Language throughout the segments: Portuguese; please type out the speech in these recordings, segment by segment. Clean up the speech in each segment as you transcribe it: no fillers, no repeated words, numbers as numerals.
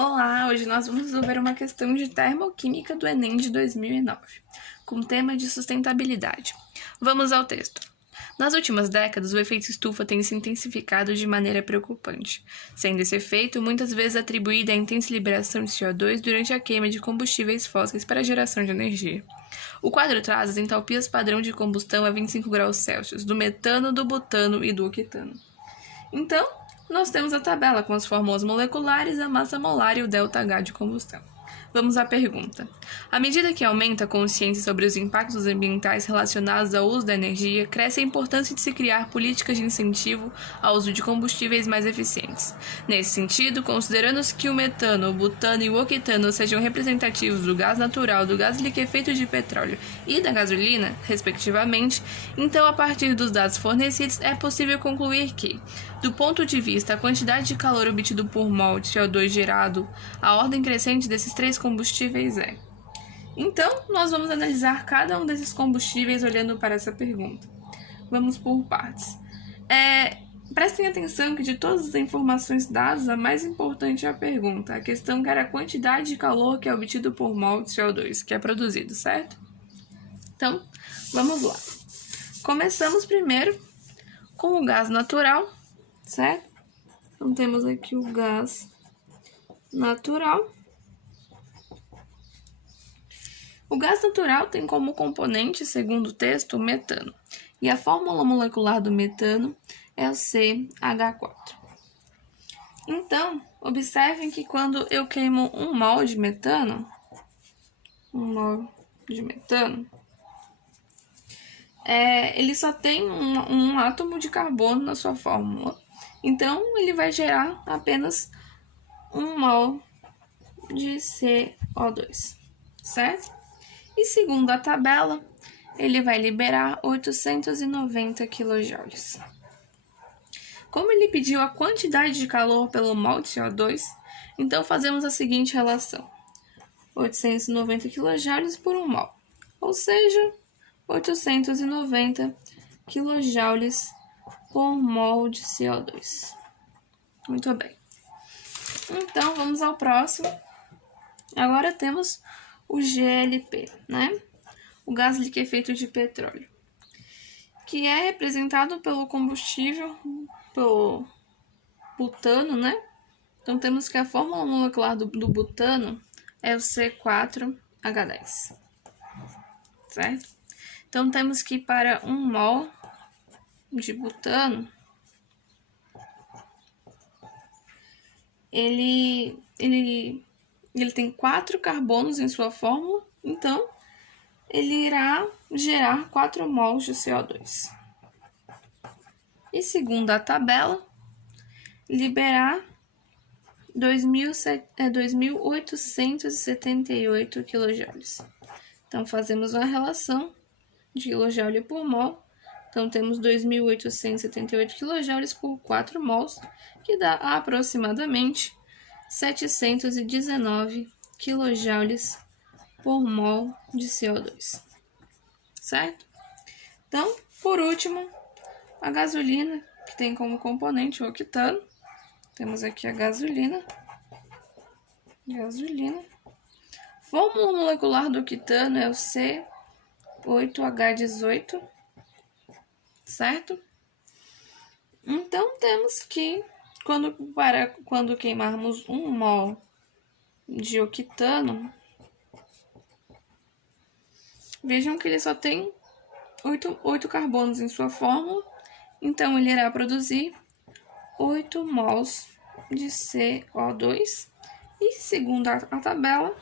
Olá, hoje nós vamos resolver uma questão de termoquímica do Enem de 2009, com tema de sustentabilidade. Vamos ao texto. Nas últimas décadas, o efeito estufa tem se intensificado de maneira preocupante, sendo esse efeito muitas vezes atribuído à intensa liberação de CO2 durante a queima de combustíveis fósseis para a geração de energia. O quadro traz as entalpias padrão de combustão a 25 graus Celsius do metano, do butano e do octano. Então, nós temos a tabela com as fórmulas moleculares, a massa molar e o ΔH de combustão. Vamos à pergunta. À medida que aumenta a consciência sobre os impactos ambientais relacionados ao uso da energia, cresce a importância de se criar políticas de incentivo ao uso de combustíveis mais eficientes. Nesse sentido, considerando-se que o metano, o butano e o octano sejam representativos do gás natural, do gás liquefeito de petróleo e da gasolina, respectivamente, então, a partir dos dados fornecidos, é possível concluir que, do ponto de vista da quantidade de calor obtido por mol de CO2 gerado, a ordem crescente desses três combustíveis é. Então, nós vamos analisar cada um desses combustíveis olhando para essa pergunta. Vamos por partes. Prestem atenção que de todas as informações dadas, a mais importante é a pergunta. A questão que era a quantidade de calor que é obtido por mol de CO2, que é produzido, certo? Então, vamos lá. Começamos primeiro com o gás natural, certo? Então, temos aqui o gás natural. O gás natural tem como componente, segundo o texto, o metano. E a fórmula molecular do metano é o CH4. Então, observem que quando eu queimo um mol de metano, ele só tem um átomo de carbono na sua fórmula. Então, ele vai gerar apenas um mol de CO2, certo? E segundo a tabela, ele vai liberar 890 kJ. Como ele pediu a quantidade de calor pelo mol de CO2, então fazemos a seguinte relação. 890 kJ por 1 mol, ou seja, 890 kJ por mol de CO2. Muito bem. Então, vamos ao próximo. Agora temos o GLP, né? O gás liquefeito de petróleo, que é representado pelo combustível, pelo butano, né? Então, temos que a fórmula molecular do butano é o C4H10, certo? Então, temos que para 1 mol de butano, ele tem 4 carbonos em sua fórmula, então ele irá gerar 4 mols de CO2. E segundo a tabela, liberar 2.878 kJ. Então, fazemos uma relação de kJ por mol. Então, temos 2.878 kJ por 4 mols, que dá aproximadamente 719 kJ por mol de CO2, certo? Então, por último, a gasolina, que tem como componente o octano. Temos aqui a gasolina. Fórmula molecular do octano é o C8H18, certo? Então, temos que, quando queimarmos 1 mol de octano, vejam que ele só tem 8 carbonos em sua fórmula, então ele irá produzir 8 mols de CO2 e, segundo a tabela,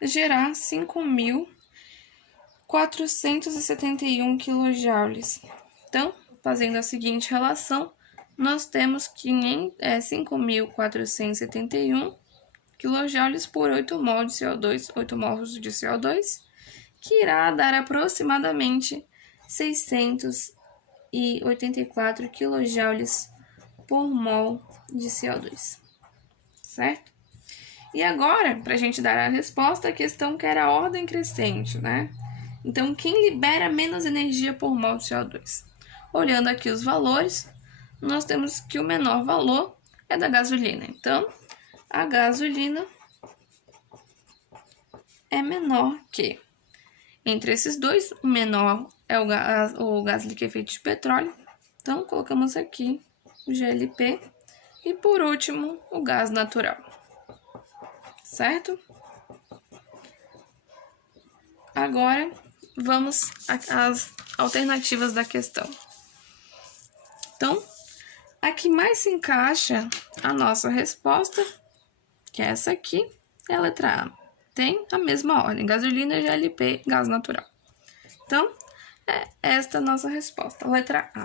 gerar 5.471 kJ. Então, fazendo a seguinte relação, nós temos 5.471 kJ por 8 mol de CO2, 8 mols de CO2, que irá dar aproximadamente 684 kJ por mol de CO2, certo? E agora, para a gente dar a resposta, a questão que era a ordem crescente, né? Então, quem libera menos energia por mol de CO2? Olhando aqui os valores, nós temos que o menor valor é da gasolina. Então, a gasolina é menor que. Entre esses dois, o menor é o gás liquefeito de petróleo. Então, colocamos aqui o GLP. E, por último, o gás natural. Certo? Agora, vamos às alternativas da questão. Então, a que mais se encaixa a nossa resposta, que é essa aqui, é a letra A. Tem a mesma ordem, gasolina, GLP, gás natural. Então, é esta a nossa resposta, a letra A.